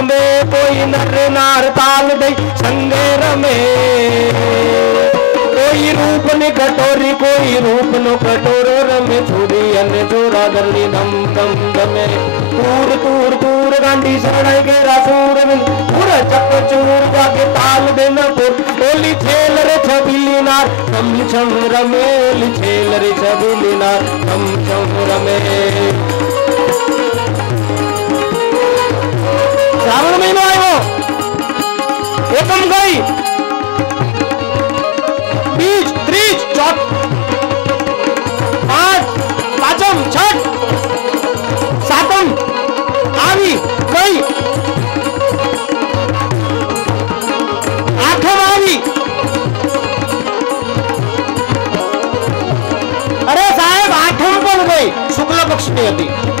रमे कोई नर नार ताल दे संगे रमे कोई रूप ने कटोरी कोई रूप नो कटोरो रमे छोरी अने छोरा दरली दम दम दमे तूर तूर तूर गांडी सड़ाई के रासूर बिन पूरा चक चूर जाके ताल देना पुर ओली छेल रे छबीली नार कम छम रमे ओली छेल रे छबीली नार कम छम रमे श्रावण महीनो आयो एकम गई बीज त्रीज चौथ पांचम छठ सातम आवी गई आठम आवी अरे साहेब आठम पण गई शुक्ल पक्ष ની હતી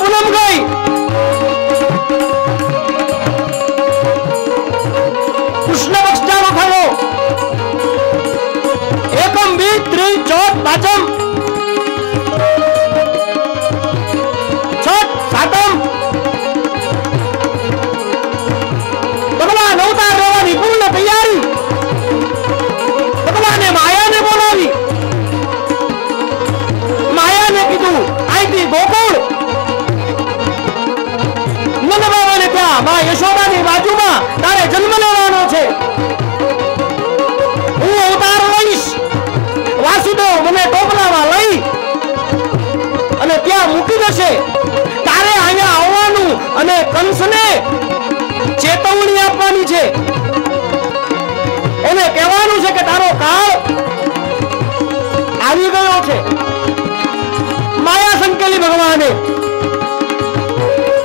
पूनम गई कृष्ण पक्षानो थयो एकम बीज त्रीज चौथ पांचम छठ सातम भगवान अवतार लेवानी पूर्ण तैयारी भगवाने माया ने बोलावी माया ने कीधु आईथी गोकुळ मां यशोदा ની બાજુમાં તારે જન્મ લેવાનો છે હું અવતાર લઈશ વાસુદેવ મને ટોપલામાં લઈ અને ત્યાં મૂકી દેશે તારે અહીંયા આવવાનું અને કંસને ચેતવણી આપવાની છે એને કહેવાનું છે કે તારો કાળ આવી ગયો છે માયા સંકેલી ભગવાને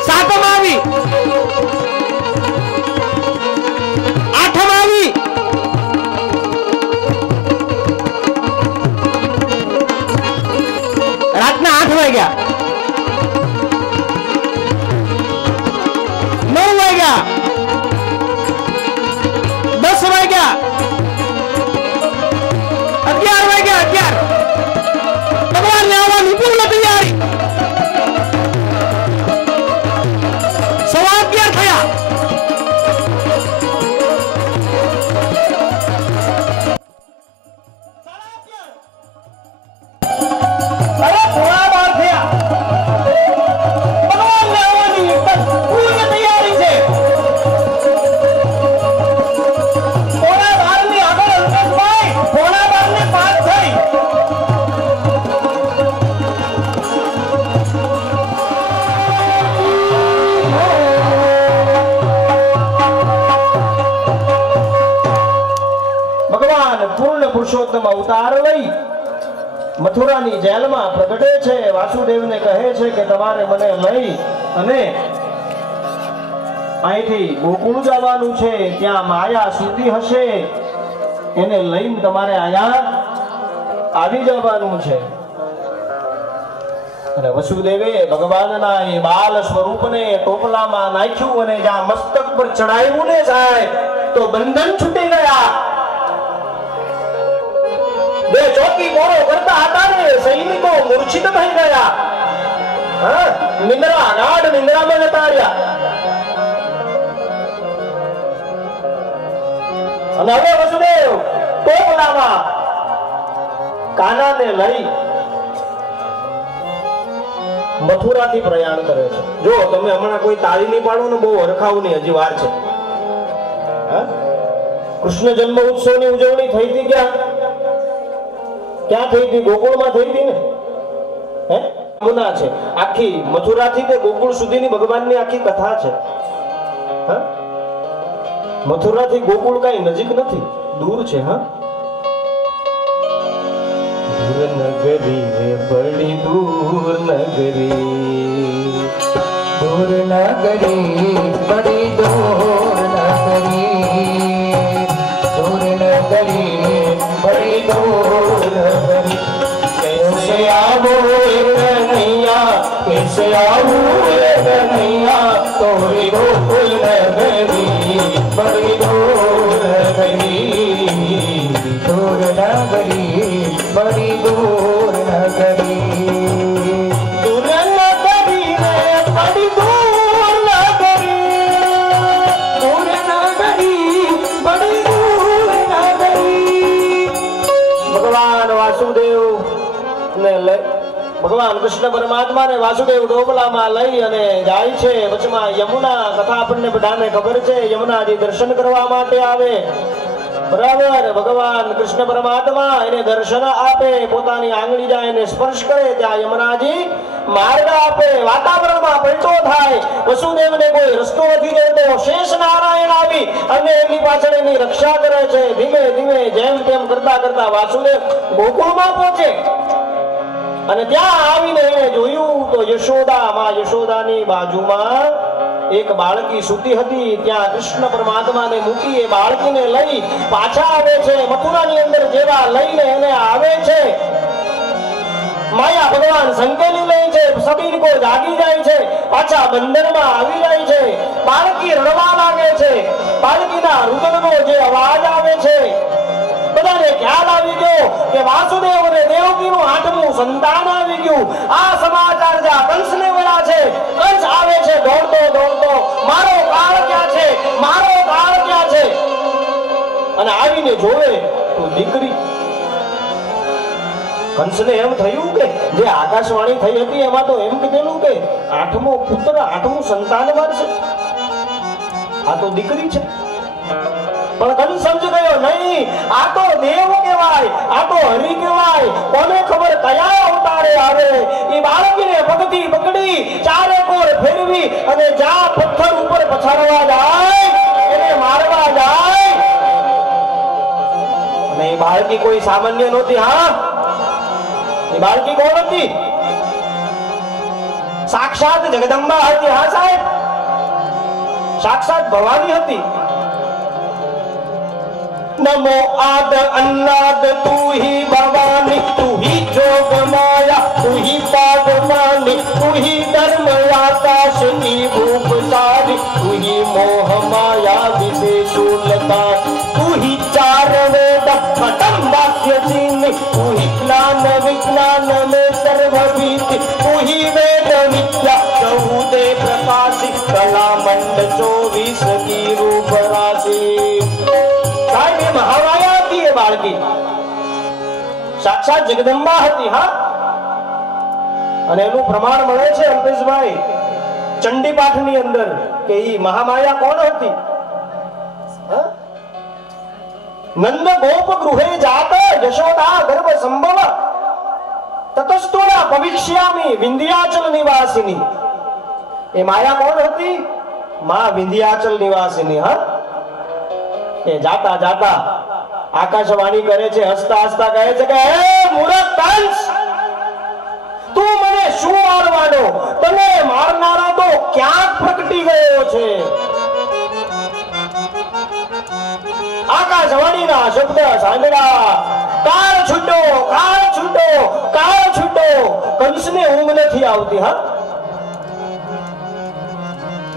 સાતમ આવી रातना 8 वाग्या 9 वाग्या 10 वाग्या 11 वाग्या 11 भगवान ने आवવાની પૂર્ણ તૈયારી 11:15 થયા પુરુષોત્તમ અવતાર લઈ મથુરાની જેલમાં પ્રગટે છે વાસુદેવને કહે છે કે તમારે મને લઈ અને અહીંથી ગોકુળ જવાનું છે ત્યાં માયા સૂતી હશે એને લઈને તમારે અહીંયા આવી જવાનું છે અને વસુદેવે ભગવાનના એ બાલ સ્વરૂપને ટોપલામાં નાખ્યું અને જ્યાં મસ્તક પર ચડાવ્યું ને સાહેબ તો બંધન છૂટી ગયા બે ચોકી મોરો કરતા હતા ને સૈનિકો મૂર્છિત થઈ ગયા નિંદ્રા ગાઢ નિંદ્રામાં જતા રહ્યા અને હવે વસુદેવ ટોપલામાં કાનાને લઈ મથુરાથી પ્રયાણ કરે છે જો તમે હમણાં કોઈ તાળી નહીં પાડો ને બહુ હરખાવની હજી વાર છે કૃષ્ણ જન્મ ઉત્સવની ઉજવણી થઈ હતી ક્યાં થઈ હતી ગોકુળમાં થઈ હતી ને હે મુના છે આખી મથુરાથી તે ગોકુળ સુધીની ભગવાનની આખી કથા છે મથુરાથી ગોકુળ કઈ નજીક નથી દૂર છે दूर नगरी रे बड़ी दूर नगरी दूर नगरी बड़ी दूर नगरी दूर नगरी बड़ी दूर नगरी कैसे आवो कन्हैया कैसे आवो कन्हैया तोरी गोकुल नगरी बड़ी दूर नगरी दूर नगरी बड़ी दूर नगरी दूर नगरी ભગવાન કૃષ્ણ પરમાત્મા ને વાસુદેવ ડોબલામાં લઈ અને જાય છે. વચમાં યમુના કથા આપણને બધાને ખબર છે. યમુનાજી દર્શન કરવા માટે આવે, બરાબર. ભગવાન કૃષ્ણ પરમાત્મા એને દર્શન આપે, પોતાની આંગળી જાય એને સ્પર્શ કરે, ત્યાં યમુનાજી માર્ગ આપે. વાતાવરણમાં પલટો થાય. વસુદેવને કોઈ રસ્તો નથી દેતો. શેષ નારાયણ આવી અને એની પાછળ એની રક્ષા કરે છે. ધીમે ધીમે જેમ તેમ કરતા કરતા વાસુદેવ ગોકુળમાં પહોંચે અને ત્યાં આવીને એને જોયું તો યશોદા, માં યશોદાની બાજુમાં એક બાળકી સૂતી હતી. ત્યાં કૃષ્ણ પરમાત્માને મૂકી એ બાળકીને લઈ પાછા આવે છે. મથુરાની અંદર જેવા લઈને એને આવે છે, માયા ભગવાન સંકેલી લે છે. સબીર કો જાગી જાય છે, પાછા બંદરમાં આવી જાય છે. બાળકી રડવા લાગે છે. બાળકીના રુદનનો જે અવાજ આવે છે, બધાને ખ્યાલ આવી ગયો કે વાસુદેવ અને દેવકીનું 8મું સંતાન આવી ગયું. આ સમાચાર જ્યાં કંસને મળ્યા છે, કંસ આવે છે દોડતો દોડતો, મારો કાળ ક્યાં છે, મારો કાળ ક્યાં છે, અને આવીને જોવે તો દીકરી. કંસને એમ થયું કે જે આકાશવાણી થઈ હતી એમાં તો એમ કીધેલું કે 8મો પુત્ર 8મું સંતાન મળશે, આ તો દીકરી છે. પણ કંસ સમજ ગયો નહીં, આ તો દેવ કહેવાય, આ તો હરિ કહેવાય. કોને ખબર કયા અવતારે આવે. એ બાળકીને પગથી પકડી ચારે કોર ફેરવી અને જ્યાં પથ્થર ઉપર પછાડવા જાય એને મારવા જાય. અને એ બાળકી કોઈ સામાન્ય નહોતી. હા, એ બાળકી કોણ હતી? સાક્ષાત જગદંબા હતી. હા સાહેબ, સાક્ષાત ભવાની હતી. नमो आद अन्नाद तू ही भवानी, तू ही जोग माया, तू ही पाद मानी, तू ही धर्म आकाश की भूप सारी, तू ही मोह माया विदेशूलता, तू ही चार वेद पटम वाक्य चीनी, तू ही ज्ञान विज्ञान में सर्वभीति, तू ही वेद विद्या चौदह प्रकाशी, कला मंड 24 की रूप राशि. महामाया હતી એ બાળકી, સાક્ષાત જગદંબા હતી. હા, અને એનું પ્રમાણ મળે છે અલ્પેશભાઈ ચંડી પાઠની અંદર કે ઈ મહામાયા કોણ હતી. નંદ ગોપ ગૃહે જાત યશોદા ગર્ભ સંભવ તતસ્તુના ભવિષ્યામી વિંધ્યાચલ નિવાસિની. એ માયા કોણ હતી? માં વિંધ્યાચલ નિવાસિની. હા, એ જાતા જાતા આકાશવાણી કરે છે, હસતા હસતા કહે છે કે હે મૂર્ખ કંસ, તું મને શું મારવાનો? તને મારનારા તો ક્યાંક પ્રગટી ગયો છે. આકાશવાણીના શબ્દ સાંભળ્યા, કાળ છૂટો, કાળ છૂટો, કાળ છૂટો. કંસને ઊંઘ નથી આવતી. હા,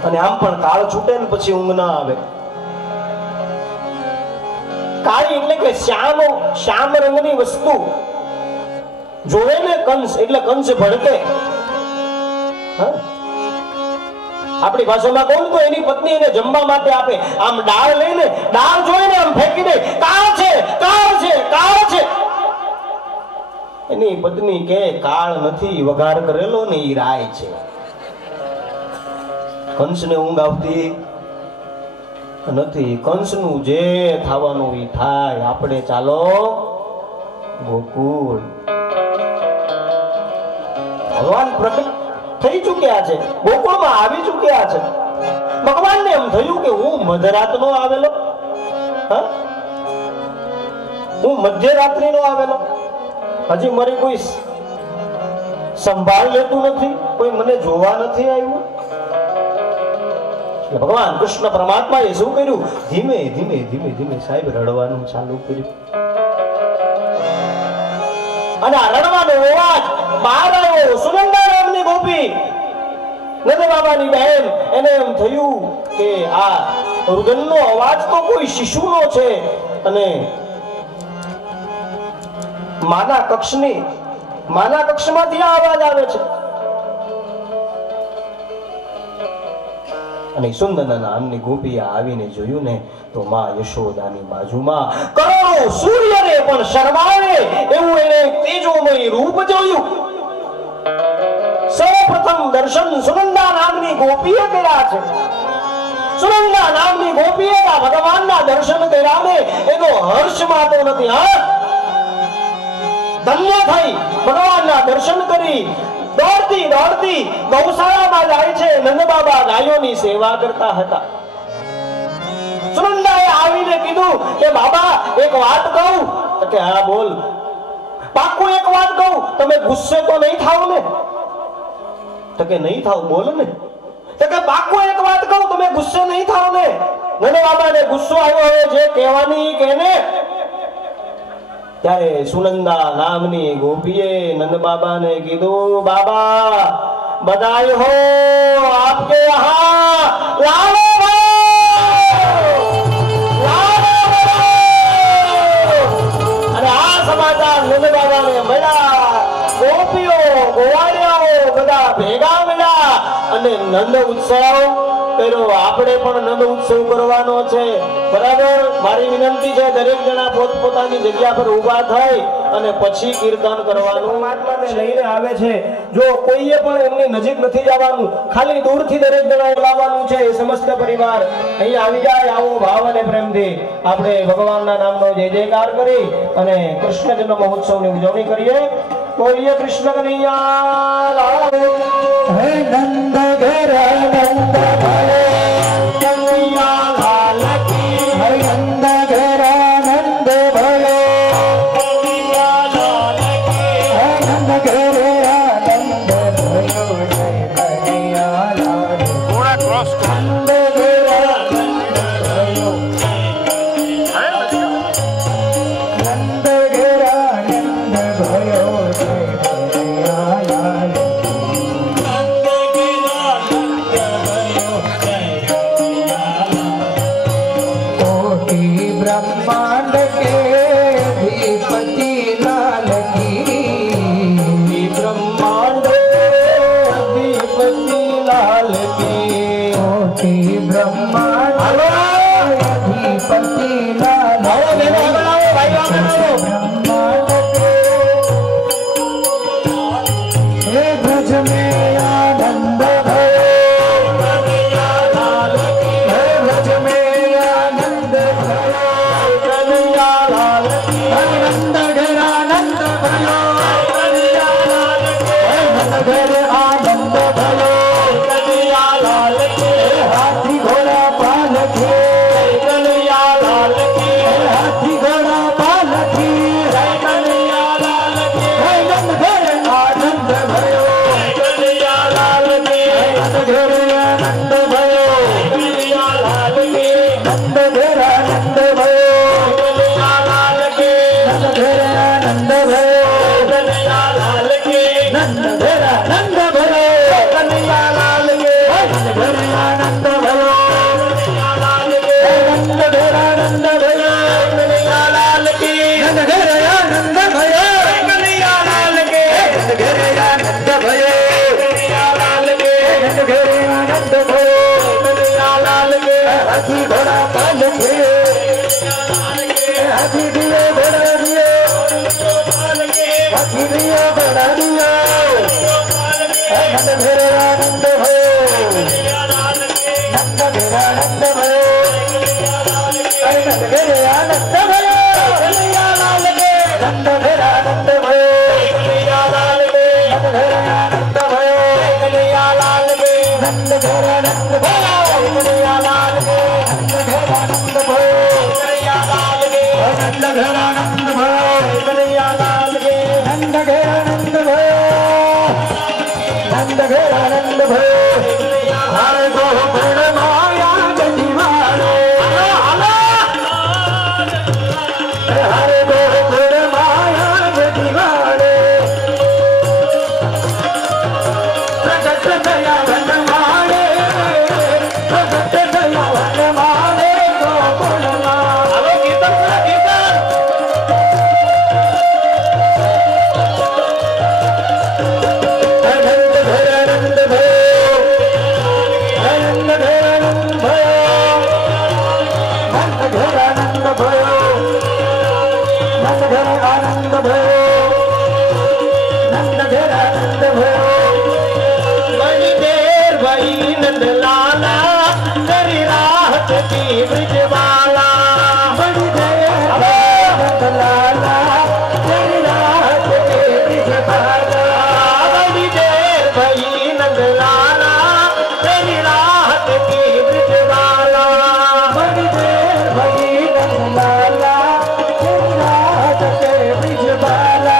અને આમ પણ કાળ છૂટે ને પછી ઊંઘ ના આવે. કાળી એટલે કે શ્યામ રંગની વસ્તુ જોવે ને કંસ એટલે કંસ ભડકે. આપણી ભાષામાં કહું તો એની પત્ની એને જમવા માટે આપે, આમ ડાળ લઈને ડાળ જોઈને આમ ફેંકી દે, કાળ છે, કાળ છે, કાળ છે. એની પત્ની કે કાળ નથી, વઘાર કરેલો ને ઈ રાય છે. કંસને ઊંઘ આવતી નથી. કંસનું જે થવાનું ઈ થાય. આપણે ચાલો ગોકુળ. ભગવાન પ્રગટ થઈ ચૂક્યા છે, ગોકુળમાં આવી ચૂક્યા છે. ભગવાનને એમ થયું કે હું મધરાતનો આવેલો, હું મધ્યરાત્રિનો આવેલો, હજી મારી કોઈ સંભાળ લેતું નથી, કોઈ મને જોવા નથી આવ્યું. ભગવાન કૃષ્ણ પરમાત્માએ શું કર્યું? ધીમે ધીમે ધીમે ધીમે સાહેબ રડવાનું ચાલુ કર્યું. અને આ રડવાનો અવાજ બહાર આવ્યો. સુનંદા નામની ગોપી, નંદ બાબાની બહેન, એને એમ થયું કે આ રુદનનો અવાજ તો કોઈ શિશુનો છે અને માના કક્ષમાંથી આ અવાજ આવે છે. અને સુંદરના નામની ગોપીએ આવીને જોયું ને તો માં યશોદાની બાજુમાં કરોડો સૂર્યને પણ શરમાવે એવું એને તેજોમય રૂપ જોયું. દર્શન સુનંદા નામની ગોપીએ કર્યા છે. સુનંદા નામની ગોપીએ ભગવાનના દર્શન કર્યા ને એનો હર્ષ માતો નથી. હા, ધન્ય થઈ ભગવાનના દર્શન કરી દોડતી દોડતી ગૌશાળામાં જાય છે. નંદ બાબા ગાયોની સેવા કરતા હતા. સુનંદાએ આવીને કીધું કે બાબા એક વાત કહું. તો કે હા બોલ. પાક્કું એક વાત કહું, તમે ગુસ્સે તો નહીં થાવ ને? તો કે નહીં થાવ, બોલ ને. તો કે પાક્કું એક વાત કહું, તમે ગુસ્સે નહીં થાવ ને? નંદ બાબાને ગુસ્સો આવ્યો, હવે જે કહેવાની કહેને. ત્યારે સુનંદા નામની ગોપીએ નંદ બાબાને કીધું, બાબા બધાઈ હો આપકે યહાં લાડો નંદ બાબાને મળ્યા. ગોપીઓ ગોવાળિયાઓ બધા ભેગા મળ્યા અને નંદ ઉત્સવ કર્યો. આપણે પણ નંદ ઉત્સવ કરવાનો છે, બરાબર? મારી વિનંતી છે દરેક જણા પોતપોતાની જગ્યા પર ઊભા થઈ અને પછી કીર્તન કરવાનું. પરમાત્માને લઈને આવે છે. જો કોઈએ પણ એમની નજીક નથી જવાનું, ખાલી દૂરથી દરેક જણાએ બોલાવવાનું છે. સમસ્ત પરિવાર અહીં આવી જાય. આવો ભાવ અને પ્રેમથી આપણે ભગવાનના નામનો જય જયકાર કરી અને કૃષ્ણ જન્મ મહોત્સવની ઉજવણી કરીએ. બોલીએ કૃષ્ણ કનૈયા લાલ. હે નંદ ઘર નંદ ભયો કનૈયા લાલ કી. હે નંદ ઘર નંદ ભયો કનૈયા લાલ કી. હે નંદ ઘર નંદ ભયો જય કનૈયા લાલ. થોડા ક્રોસ નંદ ઘર નંદ ભયો નંદ ઘર નંદ ભયો જય કનૈયા લાલ. ब्रह्मांड के अधिपति लाल की. ब्रह्मांड अधिपति लाल की. कोटि ब्रह्मांड अधिपति लाल की. ब्रह्मांड के हे ब्रज में आनंद भयो. हे ब्रज में आनंद भयो. नंद घर आनंद भयो. नंद घर आनंद भयो. हाथी घोड़ा पालकी. हाथी घोड़ा पालकी. नंद घर आनंद भयो. नंद घर आनंद भयो. नंद घर आनंद भयो. नंद घर आनंद भयो. नंद घर आनंद भयो. कन्हैया लाल के. नंद घर आनंद भयो. नंद घर आनंद भयो. कन्हैया लाल के. नंद घर आनंद भयो. कन्हैया लाल के. नंद घर आनंद भयो. कन्हैया लाल के. नंद घर आनंद भयो. कन्हैया लाल के. हाथी घोड़ा पालकी. हाथी दियो घोड़ा दियो. हाथी दियो घोड़ा दियो. नंद घर आनंद भयो. नंद घर आनंद भयो. नंद घर आनंद भयो. कन्हैया लाल के. नंद घर आनंद भयो. कन्हैया लाल के. नंद घर आनंद भयो. कन्हैया लाल के. नंद घर आनंद भयो. कन्हैया लाल के. नंद घर आनंद भयो. कन्हैया लाल के. नंद घर आनंद भयो. कन्हैया लाल के. नंद घर आनंद भयो. नंद घर आनंद भयो. हर गोकुल माया जनिवारो. हर गोकुल माया जनिवारो. प्रगट दया बनवारे. प्रगट दया बनवारे गोकुल माया. नंद घर आनंद भयो. नंद घर आनंद भयो. नंद घर आनंद भयो. नंद घर आनंद भयो. नंद घर आनंद भयो. नंद लाला तेरी राहत की ब्रिजवाला बड़ी देर नंद लाला तेरी राहत की ब्रिजवाला बड़ी देर भई नंद लाला तेरी राहत की ब्रिजवाला बड़ी देर भई नंद लाला तेरी राहत के ब्रिजवाला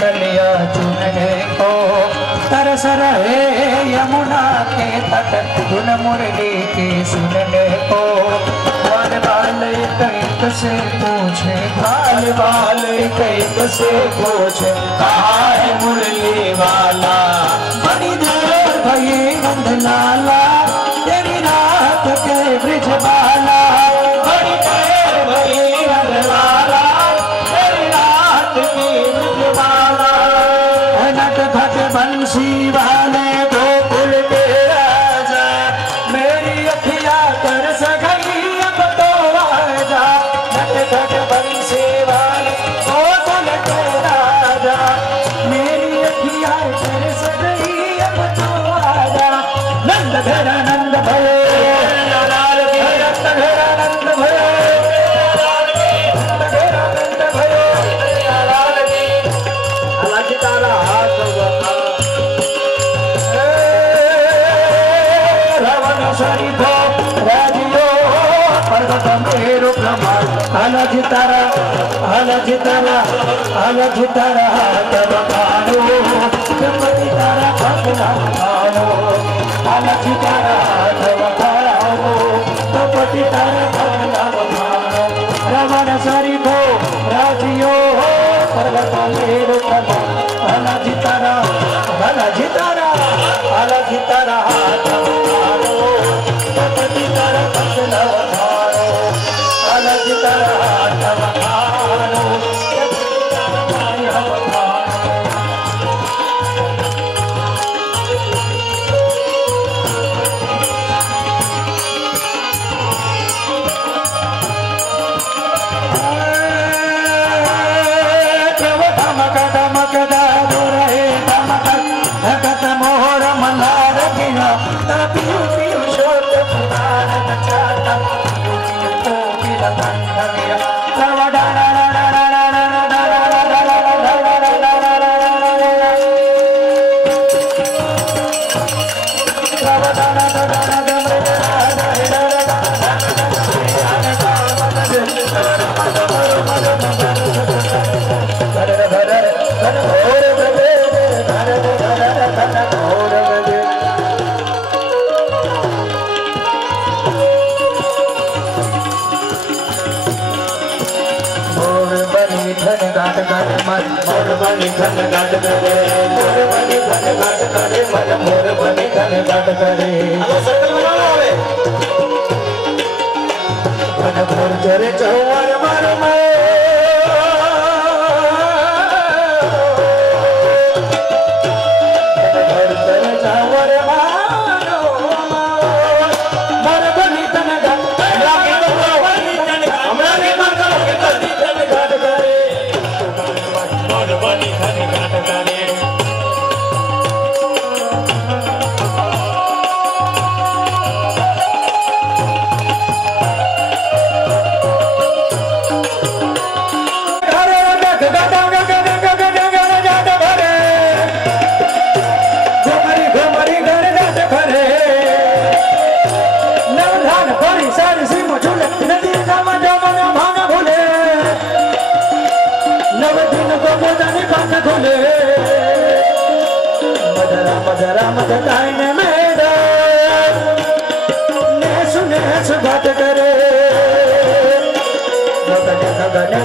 कलिया चुनने को तरस रहे यमुना के तट धुन मुरली की सुनने को बाल वाले कईक से पूछे बाल वाले कईक से पूछे कहाँ है मुरली वाला बड़ी देर भई नंद लाला तेरी रात के ब्रिज वाला बड़ी देर भई नंद लाला तेरी रात की नट बंसी वाले गोकुल के राजा मेरी अखिया कर सगई अब तो आजा नट बंसी वाले गोकुल के राजा मेरी अखिया कर सगई अब तो आजा नंद भेरा नंद भये नंद भये अलजितारा अलजितारा अलजितारा तब कानो अलजितारा कानो अलजितारा तब कानो अलजितारा कानो रमण सरी को राजियो पर्वत मेरो अलजितारा अलजितारा अलजितारा तब कानो अलजितारा कानो अलजितारा तब कानो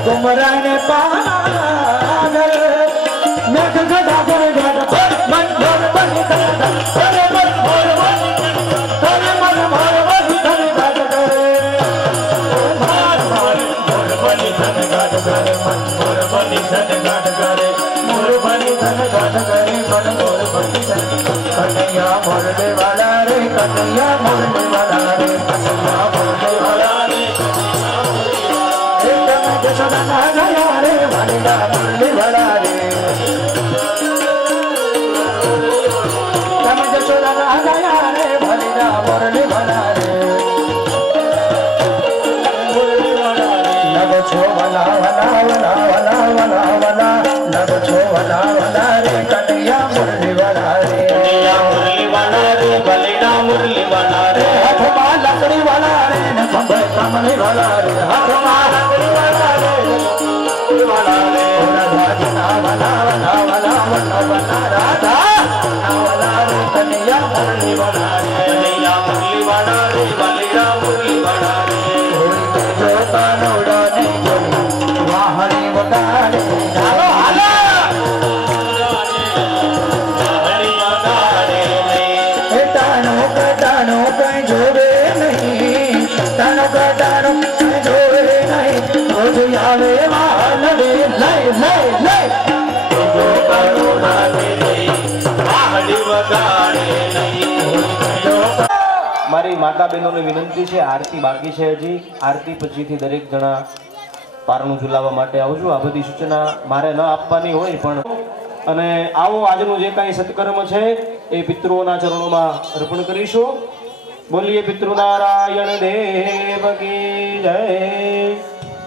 गुमराने पागल मैं गधा मन बनी જશોદાના ગયા રે વાલીડા મુરલી વાળા રે તમે જશોદાના ગયા રે વાલીડા મુરલી વાળા રે લગો છો વલા વલા વલા વલા વલા વલા લગો છો વલા વલા રે કનૈયા મુરલી વાળા રે કનૈયા મુરલી વાળા રે વાલીડા મુરલી વાળા રે હાથમાં લકડી વાળા રે ને પગે કમળી વાળા રે હાથમાં લકડી વાળા રે વાળા રે ઓલા ભાજના વલા વલા વલા વલા વલા રાધા વાળા રે કનૈયા મુરલી વાળા રે કનૈયા મુરલી વાળા રે વાલીડા મુરલી વાળા રે જો કાનોડા ને જોઈ વાહણી વગાડે હાલો હાલો ટાણો કઈ જોડે નહીં ટાણો કટાણો કઈ જોડે નહીં રોજ આવે વાલડે લઈ લઈ લઈ જો કાનોડા ને જોઈ વાહણી વગાડે નહીં મારી માતા બહેનોને વિનંતી છે, આરતી બાકી છે હજી. આરતી પછીથી દરેક જણા પારણું ઝુલાવવા માટે આવજો. આ બધી સૂચના મારે ન આપવાની હોય પણ અને આવો આજનું જે કાંઈ સત્કર્મ છે એ પિતૃઓના ચરણોમાં અર્પણ કરીશું. બોલીએ પિતૃનારાયણ દેવ કી જય.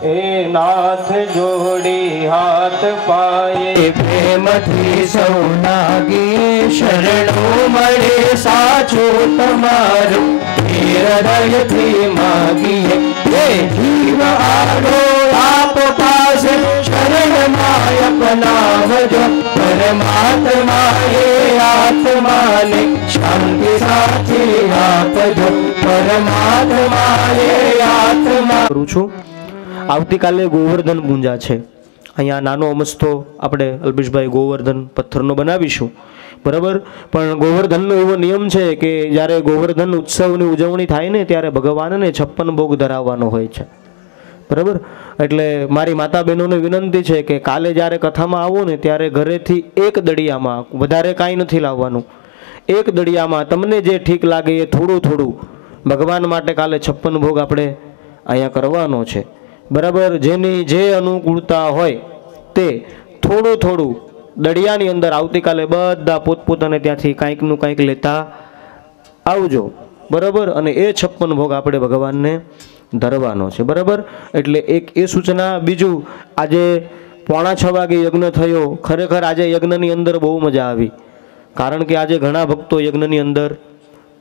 એ નાથ જોડી હાથ પાયે પ્રેમથી સૌ નાગીએ શરણું મળે સાચું તમારું હૃદયથી માગીએ હે જીવ આવો આપ પાસે શરણમાં અપનાવજો પરમાત્માએ આત્માને શાંતિ સાથે આપજો પરમાત્માએ આત્મા કરું છું. આવતીકાલે ગોવર્ધન પૂજા છે. અહીંયા નાનો અમસ્તો આપણે અલ્પેશભાઈ ગોવર્ધન પથ્થરનો બનાવીશું, બરાબર. પણ ગોવર્ધનનો એવો નિયમ છે કે જ્યારે ગોવર્ધન ઉત્સવની ઉજવણી થાય ને ત્યારે ભગવાનને 56 ભોગ ધરાવવાનો હોય છે, બરાબર. એટલે મારી માતા બહેનોને વિનંતી છે કે કાલે જ્યારે કથામાં આવો ને ત્યારે ઘરેથી એક દળિયામાં, વધારે કાંઈ નથી લાવવાનું, એક દળિયામાં તમને જે ઠીક લાગે એ થોડું થોડું ભગવાન માટે કાલે 56 ભોગ આપણે અહીંયા કરવાનો છે, બરાબર. જેની જે અનુકૂળતા હોય તે થોડું થોડું દળિયાની અંદર આવતીકાલે બધા પોતપોતાને ત્યાંથી કાંઈકનું કાંઈક લેતા આવજો, બરાબર. અને એ 56 ભોગ આપણે ભગવાનને ધરવાનો છે, બરાબર. એટલે એક એ સૂચના. બીજું, આજે 5:45 વાગે યજ્ઞ થયો. ખરેખર આજે યજ્ઞની અંદર બહુ મજા આવી, કારણ કે આજે ઘણા ભક્તો યજ્ઞની અંદર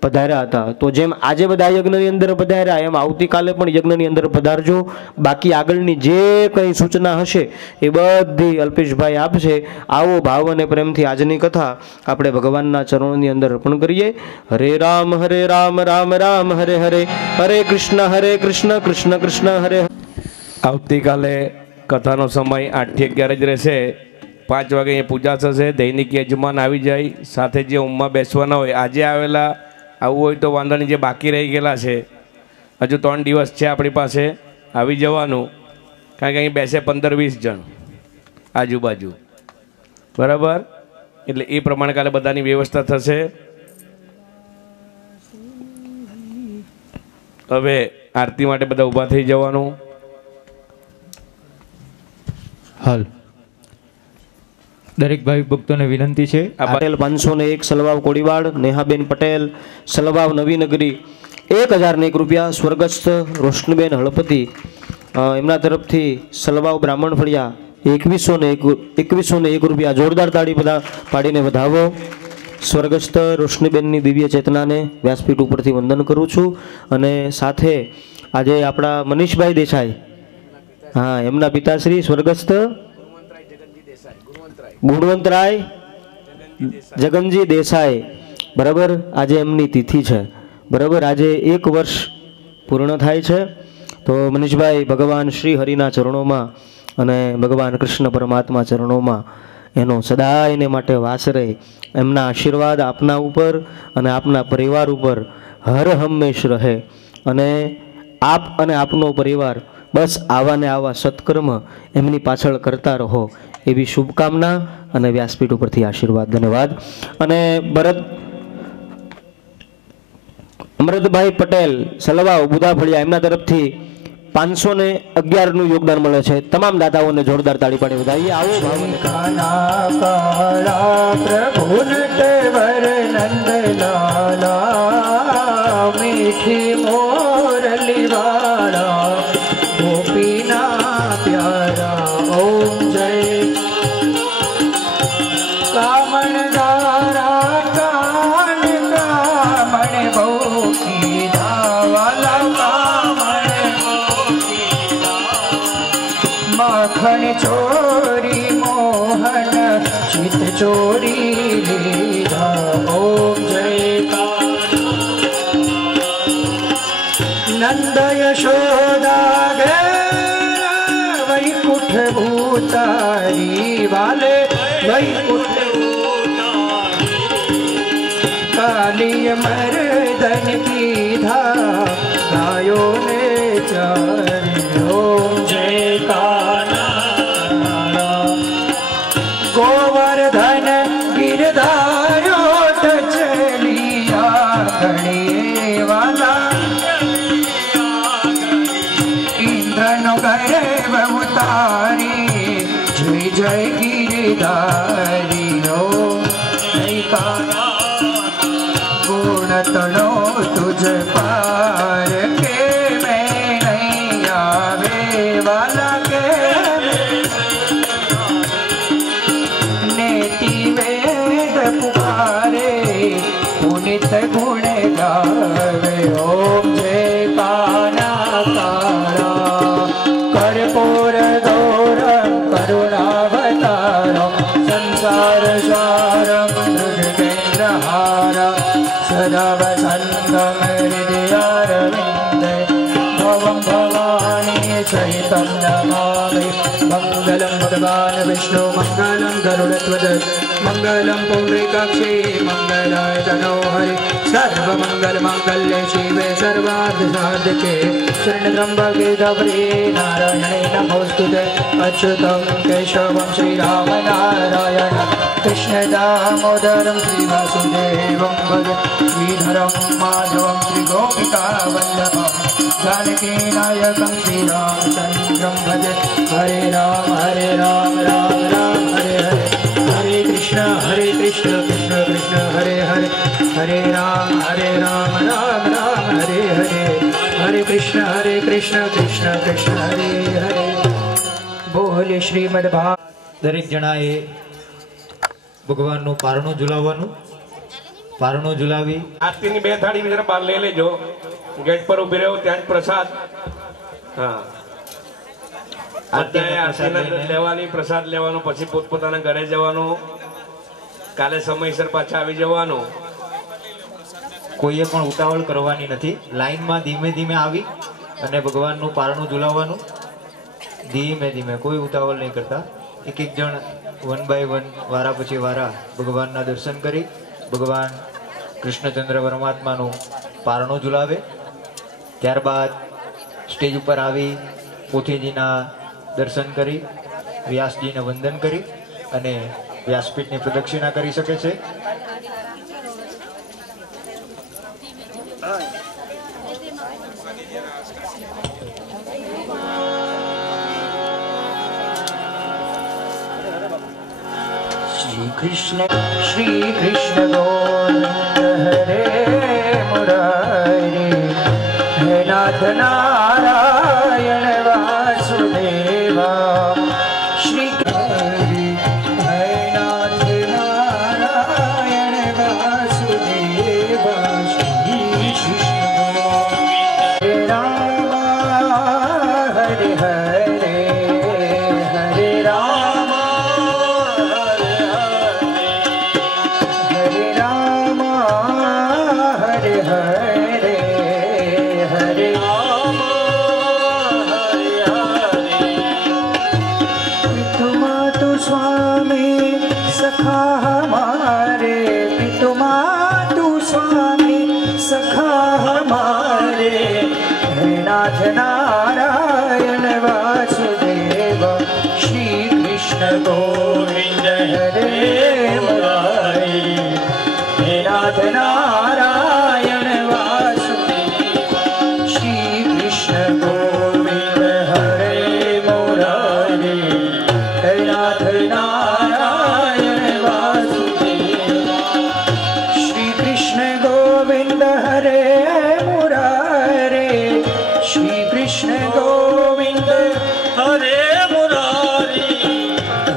પધાર્યા હતા. તો જેમ આજે બધા યજ્ઞની અંદર પધાર્યા એમ આવતીકાલે પણ યજ્ઞની અંદર પધારજો. બાકી આગળની જે કંઈ સૂચના હશે એ બધી અલ્પેશભાઈ આપશે. આવો ભાવ અને પ્રેમથી આજની કથા આપણે ભગવાનના ચરણોની અંદર અર્પણ કરીએ. હરે રામ રામ રામ હરે હરે, હરે કૃષ્ણ કૃષ્ણ કૃષ્ણ હરે. આવતીકાલે કથાનો સમય 8 થી 11 જ રહેશે. 5 વાગે અહીંયા પૂજા થશે. દૈનિક યજમાન આવી જાય. સાથે જે ઊંઘમાં બેસવાના હોય, આજે આવેલા આવું હોય તો વાંધો નહીં, જે બાકી રહી ગયેલા છે હજુ 3 દિવસ છે આપણી પાસે, આવી જવાનું. કારણ કે અહીં બેસે 15-20 જણ આજુબાજુ, બરાબર. એટલે એ પ્રમાણે કાલે બધાની વ્યવસ્થા થશે. હવે આરતી માટે બધા ઊભા થઈ જવાનું. હાલ દરેક ભાઈ ભક્તોને વિનંતી છે. પટેલ 501 સલવાવ કોડીવાડ, નેહાબેન પટેલ સલવાવ નવીનગરી 1001 રૂપિયા. સ્વર્ગસ્થ રોશનબેન હળપતિ એમના તરફથી સલવાવ બ્રાહ્મણ ફળિયા 2101 રૂપિયા. જોરદાર તાળી બધા પાડીને વધાવો. સ્વર્ગસ્થ રોશનીબેનની દિવ્ય ચેતનાને વ્યાસપીઠ ઉપરથી વંદન કરું છું. અને સાથે આજે આપણા મનીષભાઈ દેસાઈ, હા, એમના પિતાશ્રી સ્વર્ગસ્થ ગુણવંતરાય જગનજી દેસાઈ, બરાબર. આજે એમની તિથિ છે, બરાબર. આજે 1 વર્ષ પૂર્ણ થાય છે. તો મનીષભાઈ ભગવાન શ્રી હરિના ચરણોમાં અને ભગવાન કૃષ્ણ પરમાત્મા ચરણોમાં એનો સદાયને માટે વાસ રહે. એમના આશીર્વાદ આપના ઉપર અને આપના પરિવાર ઉપર હર હંમેશ રહે. અને આપ અને આપનો પરિવાર બસ આવા ને આવા સત્કર્મ એમની પાછળ કરતા રહો એવી શુભકામના અને વ્યાસપીઠ ઉપરથી આશીર્વાદ. ધન્યવાદ. અને અમૃતભાઈ પટેલ સલવાવ બુધાફળિયા એમના તરફથી 511 નું યોગદાન મળે છે। તમામ દાતાઓને જોરદાર તાળી પાડી વધાવીએ। આવો काना काला प्रभु नटवर नंद लाला मीठी मोरली वाला गोपीना प्यारा ओम जय कामन दारा कान कामन भोगी वाला कामन माखन चोरी मोहन चित चोरी लीधा ओम जय नंद यशोदा घेरा वैकुंठ भूतारी वाले वैकुंठ काली मर्दन पीधा गायों ने चारी ओम जय गोवर्धन गिरधारो चलिया गणे वाला इंद्रनो गर्भ उतारी जय जय गिरधारी ओम जय गुण तनो तुझ पार के मैं नहीं आवे वाला के नेति वेद पुकारे पुनित गुण गावे ओम जय काना काला कर्पूर गौरम करुणावतारम संसार सारम मृगेन्द्रहारम सदा वसन्तम हृदयारविन्दे भवं भवानी सहितं नमामि मङ्गलं भगवान् विष्णु मङ्गलं गरुडध्वज मङ्गलं पुण्डरीकाक्षी मङ्गलाय तनो हरि सर्वमङ्गलमाङ्गल्ये शिवे सर्वार्थसाधके शरणत्र्यम्बके गौरी नारायणे नमोऽस्तुते अच्युतं केशवं श्रीरामनारायण कृष्ण दामोदरं श्रीवासुदेवं भज श्रीधरं माधवं श्रीगोपिकावल्लभं जानकीनायकं श्रीरामचन्द्रं भज हरे राम राम राम हरे हरे हरे कृष्ण कृष्ण कृष्ण हरे हरे हरे राम राम राम हरे हरे हरे कृष्ण कृष्ण कृष्ण हरे हरे बोले श्रीमद् भागवत। દરેક જણાએ ભગવાનનું પારણું ઝુલાવવાનું, પારણું ઝુલાવી આરતીની 2 થાળી જરા બહાર લઈ લેજો, ગેટ પર ઉભી રહ્યો ત્યાં જ પ્રસાદ। હા, આરતીના લેવાની, પ્રસાદ લેવાનો, પછી પોતપોતાના ઘરે જવાનું, કાલે સમયસર પાછા આવી જવાનું। કોઈએ પણ ઉતાવળ કરવાની નથી, લાઈનમાં ધીમે ધીમે આવી અને ભગવાનનું પારણું ઝુલાવવાનું, ધીમે ધીમે, કોઈ ઉતાવળ નહીં કરતા। એક એક જણ 1 બાય 1 વારા પછી વારા ભગવાનના દર્શન કરી ભગવાન કૃષ્ણચંદ્ર પરમાત્માનું પારણું ઝુલાવે। ત્યારબાદ સ્ટેજ ઉપર આવી પોથીજીના દર્શન કરી વ્યાસજીને વંદન કરી અને વ્યાસપીઠની પ્રદક્ષિણા કરી શકે છે। श्री कृष्ण गोविंद हरे मुरारी हे नाथ नारायण वासुदेवा श्री हरि हे नाथ नारायण वासुदेवा श्री कृष्ण गोविंद राम हरे हरे हरे राम नारायण वासुदेव श्री कृष्ण गोविंद हरे मुरारी हे नाथ नारायण वासुदेव श्री कृष्ण गोविंद गोविंद हरे मुरारे श्री कृष्ण गोविंद हरे मुरारी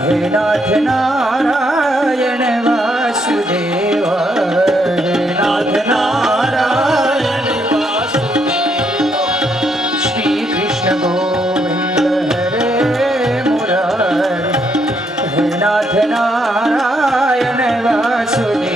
हे नाथ नारायण वासुदेव हे नाथ नारायण वासुदेव श्री कृष्ण गोविंद हरे मुरारे हे नाथ नारायण वासुदेव